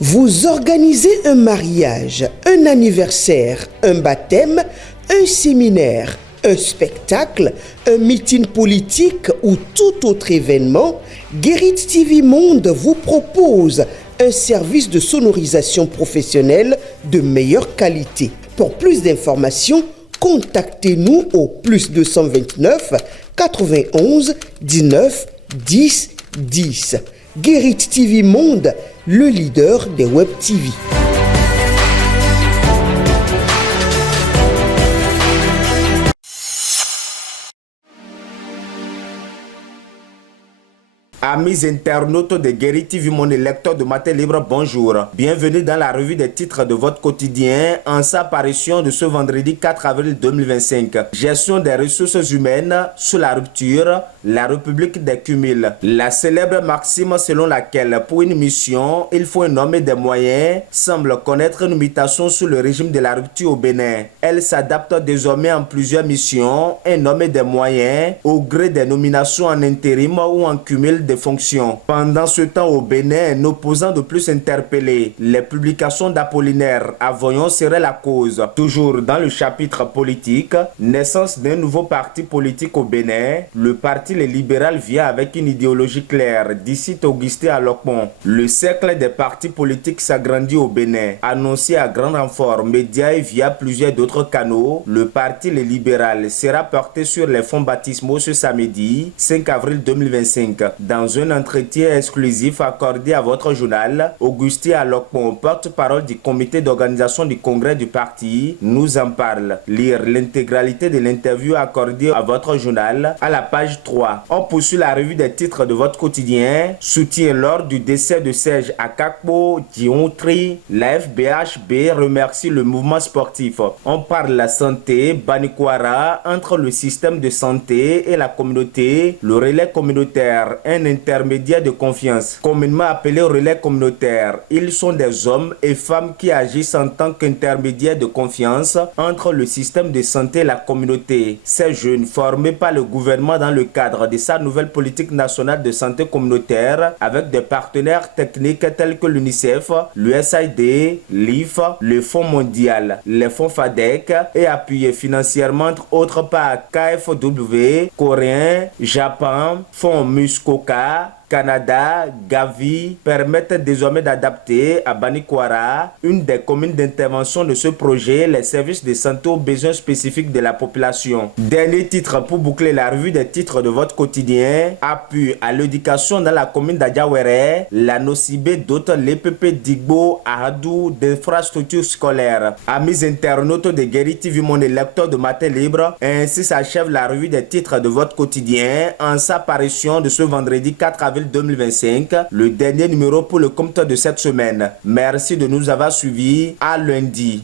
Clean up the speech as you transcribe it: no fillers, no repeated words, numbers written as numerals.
Vous organisez un mariage, un anniversaire, un baptême, un séminaire, un spectacle, un meeting politique ou tout autre événement, Guérit TV Monde vous propose un service de sonorisation professionnelle de meilleure qualité. Pour plus d'informations, contactez-nous au +229 91 19 10 10. Guérit TV Monde, le leader des Web TV. Amis internautes de Guérit TV, mon lecteur de matin libre, bonjour. Bienvenue dans la revue des titres de votre quotidien en sa parution de ce vendredi 4 avril 2025. Gestion des ressources humaines sous la rupture, la République des cumuls. La célèbre maxime selon laquelle pour une mission, il faut un homme et des moyens semble connaître une mutation sous le régime de la rupture au Bénin. Elle s'adapte désormais en plusieurs missions, un homme et des moyens au gré des nominations en intérim ou en cumul de fonctions. Pendant ce temps au Bénin, un opposant de plus interpellé. Les publications d'Apollinaire à Voyon seraient la cause. Toujours dans le chapitre politique, naissance d'un nouveau parti politique au Bénin. Le parti Les Libérales vient avec une idéologie claire, d'ici Augustin Alokpon. Le cercle des partis politiques s'agrandit au Bénin. Annoncé à grand renfort, médias et via plusieurs d'autres canaux, le parti Les Libérales sera porté sur les fonds baptismaux ce samedi 5 avril 2025. Dans un entretien exclusif accordé à votre journal, Augustin Alokpon, porte-parole du comité d'organisation du congrès du parti, nous en parle. Lire l'intégralité de l'interview accordée à votre journal à la page 3. On poursuit la revue des titres de votre quotidien. Soutien lors du décès de Serge Akakpo Diontri. La FBHB remercie le mouvement sportif. On parle de la santé, Banikwara, entre le système de santé et la communauté, le relais communautaire, un intermédiaire de confiance, communément appelé relais communautaire. Ils sont des hommes et femmes qui agissent en tant qu'intermédiaires de confiance entre le système de santé et la communauté. Ces jeunes formés par le gouvernement dans le cadre de sa nouvelle politique nationale de santé communautaire avec des partenaires techniques tels que l'UNICEF, l'USAID, l'IF, le Fonds mondial, les fonds FADEC et appuyés financièrement entre autres par KfW, Coréen, Japon, Fonds Muskoka, Canada, Gavi permettent désormais d'adapter à Banikwara, une des communes d'intervention de ce projet, les services de santé aux besoins spécifiques de la population. Dernier titre pour boucler la revue des titres de votre quotidien. Appui à l'éducation dans la commune d'Adjawere, la Nocibé dote l'EPP Digbo Ahadou d'infrastructures scolaires. Amis internautes de Guérit TV, mon lecteur de matin libre, ainsi s'achève la revue des titres de votre quotidien en sa parution de ce vendredi 4 avril 2025, le dernier numéro pour le compte de cette semaine. Merci de nous avoir suivis. À lundi.